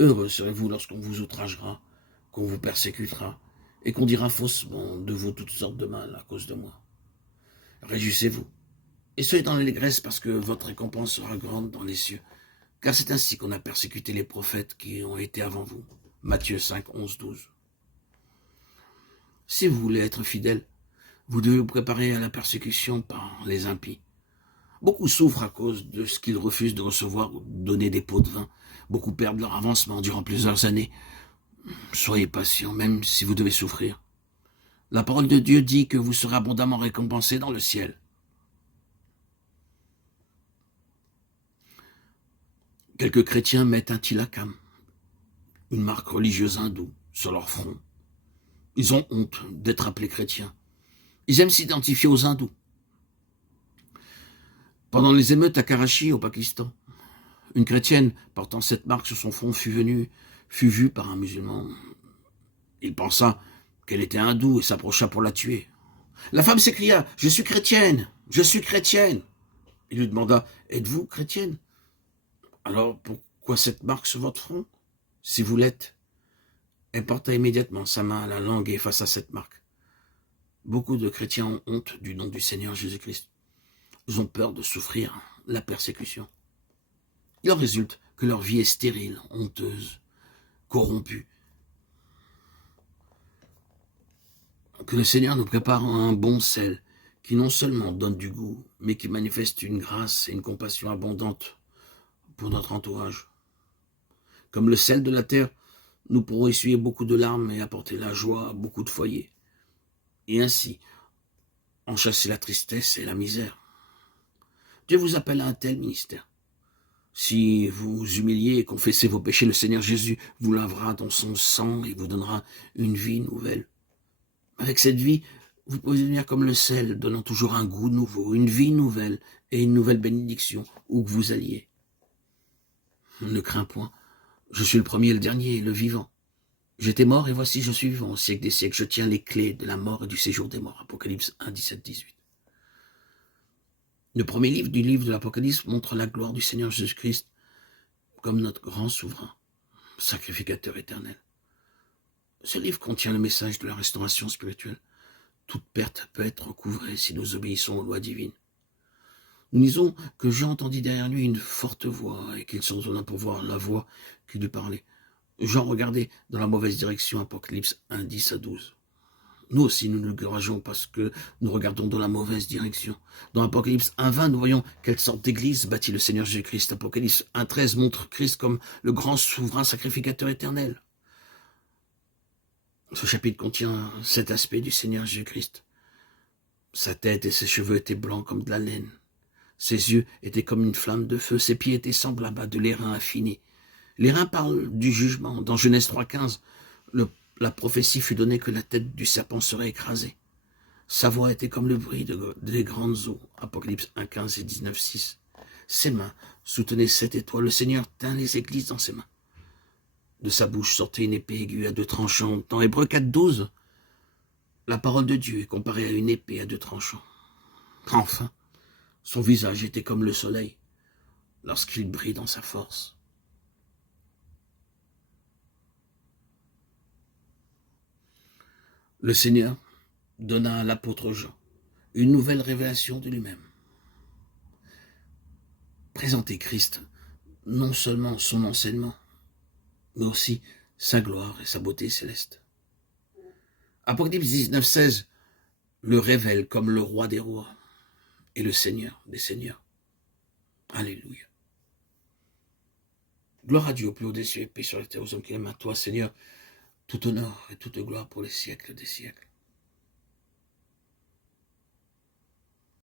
Heureux serez-vous lorsqu'on vous outragera, qu'on vous persécutera, et qu'on dira faussement de vous toutes sortes de mal à cause de moi. Réjouissez-vous, et soyez dans l'allégresse parce que votre récompense sera grande dans les cieux, car c'est ainsi qu'on a persécuté les prophètes qui ont été avant vous. Matthieu 5, 11, 12. Si vous voulez être fidèle, vous devez vous préparer à la persécution par les impies. Beaucoup souffrent à cause de ce qu'ils refusent de recevoir ou de donner des pots de vin. Beaucoup perdent leur avancement durant plusieurs années. Soyez patient, même si vous devez souffrir. La parole de Dieu dit que vous serez abondamment récompensés dans le ciel. Quelques chrétiens mettent un tilakam, une marque religieuse hindoue, sur leur front. Ils ont honte d'être appelés chrétiens. Ils aiment s'identifier aux hindous. Pendant les émeutes à Karachi, au Pakistan, une chrétienne portant cette marque sur son front fut vue par un musulman. Il pensa qu'elle était hindoue et s'approcha pour la tuer. La femme s'écria « Je suis chrétienne, je suis chrétienne !» Il lui demanda « Êtes-vous chrétienne ?»« Alors pourquoi cette marque sur votre front, si vous l'êtes ?» Elle porta immédiatement sa main à la langue et effaça cette marque. Beaucoup de chrétiens ont honte du nom du Seigneur Jésus-Christ. Ils ont peur de souffrir la persécution. Il en résulte que leur vie est stérile, honteuse, corrompue. Que le Seigneur nous prépare un bon sel qui non seulement donne du goût, mais qui manifeste une grâce et une compassion abondante pour notre entourage. Comme le sel de la terre, nous pourrons essuyer beaucoup de larmes et apporter la joie à beaucoup de foyers. Et ainsi, en chasser la tristesse et la misère. Dieu vous appelle à un tel ministère. Si vous vous humiliez et confessez vos péchés, le Seigneur Jésus vous lavera dans son sang et vous donnera une vie nouvelle. Avec cette vie, vous pouvez devenir comme le sel, donnant toujours un goût nouveau, une vie nouvelle et une nouvelle bénédiction, où que vous alliez. Ne crains point, je suis le premier et le dernier, le vivant. J'étais mort et voici je suis vivant, au siècle des siècles, je tiens les clés de la mort et du séjour des morts. Apocalypse 1, 17, 18. Le premier livre du livre de l'Apocalypse montre la gloire du Seigneur Jésus-Christ comme notre grand souverain, sacrificateur éternel. Ce livre contient le message de la restauration spirituelle. Toute perte peut être recouvrée si nous obéissons aux lois divines. Nous disons que Jean entendit derrière lui une forte voix et qu'il se retourna pour voir la voix qui lui parlait. Jean regardait dans la mauvaise direction, Apocalypse 1, 10 à 12. Nous aussi, nous nous décourageons parce que nous regardons dans la mauvaise direction. Dans Apocalypse 1.20, nous voyons quelle sorte d'église bâtit le Seigneur Jésus-Christ. Apocalypse 1.13 montre Christ comme le grand souverain sacrificateur éternel. Ce chapitre contient cet aspect du Seigneur Jésus-Christ. Sa tête et ses cheveux étaient blancs comme de la laine. Ses yeux étaient comme une flamme de feu. Ses pieds étaient semblables à de l'airain affiné. L'airain parle du jugement. Dans Genèse 3.15, la prophétie fut donnée que la tête du serpent serait écrasée. Sa voix était comme le bruit des grandes eaux. Apocalypse 1.15 et 19.6. Ses mains soutenaient 7 étoiles. Le Seigneur tint les églises dans ses mains. De sa bouche sortait une épée aiguë à 2 tranchants. Dans Hébreux 4.12, la parole de Dieu est comparée à une épée à 2 tranchants. Enfin, son visage était comme le soleil lorsqu'il brille dans sa force. Le Seigneur donna à l'apôtre Jean une nouvelle révélation de lui-même. Présenter Christ, non seulement son enseignement, mais aussi sa gloire et sa beauté céleste. Apocalypse 19.16 le révèle comme le roi des rois et le Seigneur des seigneurs. Alléluia. Gloire à Dieu au plus haut des cieux et paix sur la terre aux hommes qui aiment à toi, Seigneur, tout honneur et toute gloire pour les siècles des siècles.